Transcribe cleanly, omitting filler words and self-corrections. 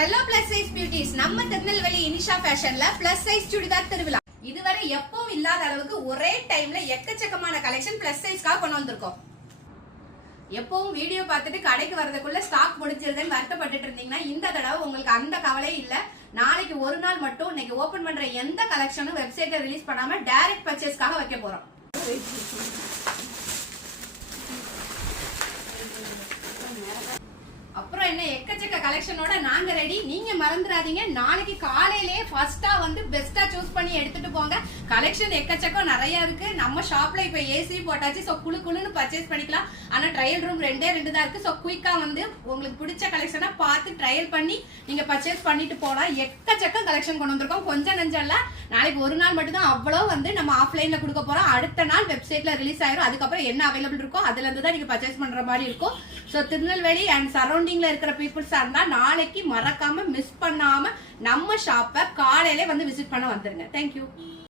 Hello plus size beauties, நம்ம Tirunelveli Inisha ஃபேஷன்ல plus size churidar திருவிழா. இதுவரை எப்பவும் இல்லாத அளவுக்கு ஒரே டைம்ல எக்கச்சக்கமான கலெக்ஷன் பிளஸ் சைஸ்க்காக கொண்டு வந்திருக்கோம். எப்பவும் வீடியோ பார்த்துட்டு கடைக்கு வரதுக்குள்ள ஸ்டாக் முடிஞ்சிருதுன்னு வருத்தப்பட்டு இருந்தீங்கன்னா இந்த தடவை உங்களுக்கு அந்த கவலை இல்ல. நாளைக்கு ஒரு நாள் மட்டும் இன்னைக்கு ஓபன் பண்ற எந்த கலெக்ஷனும் வெப்சைட்ல ரிலீஸ் பண்ணாம டைரக்ட் பர்ச்சேஸ்க்காக வைக்க போறோம். அப்புறம் என்ன எக்கச்சக்க கலெக்ஷனோட நாங்க ரெடி. நீங்க மறந்துடாதீங்க, நாளைக்கு காலையிலேயே ஃபர்ஸ்டா வந்து பெஸ்டா சூஸ் பண்ணி எடுத்துட்டு போங்க. கலெக்ஷன் எக்கச்சக்கம் நிறைய இருக்கு. நம்ம ஷாப்ல இப்ப ஏசி போட்டாச்சு, சோ குளுன்னு பர்ச்சேஸ் பண்ணிக்கலாம். ஆனா ட்ரையல் ரூம் ரெண்டே தான் இருக்கு. சோ குயிக்கா வந்து உங்களுக்கு பிடிச்ச கலெக்ஷனா பார்த்து ட்ரையல் பண்ணி நீங்க பர்ச்சேஸ் பண்ணிட்டு போலாம். எக்கச்சக்க கலெக்ஷன் கொண்டு வந்திருக்கோம், கொஞ்சம் நெஞ்சல்ல. நாளைக்கு ஒரு நாள் மட்டும் தான் அவ்வளவு வந்து நம்ம ஆஃப்லைன்ல கொடுக்க போறோம். அடுத்த நாள் வெப்சைட்ல ரிலீஸ் ஆயிரும். அதுக்கப்புறம் என்ன அவைலபிள் இருக்கோ அதுல இருந்து தான் நீங்க பர்ச்சேஸ் பண்ற மாதிரி இருக்கும். சோ திருநெல்வேலி அண்ட் சரௌண்டிங்ல இருக்கிற பீப்புள்ஸா இருந்தா நாளைக்கு மறக்காம மிஸ் பண்ணாம நம்ம ஷாப்பை காலையில வந்து விசிட் பண்ண வந்துருங்க. தேங்க்யூ.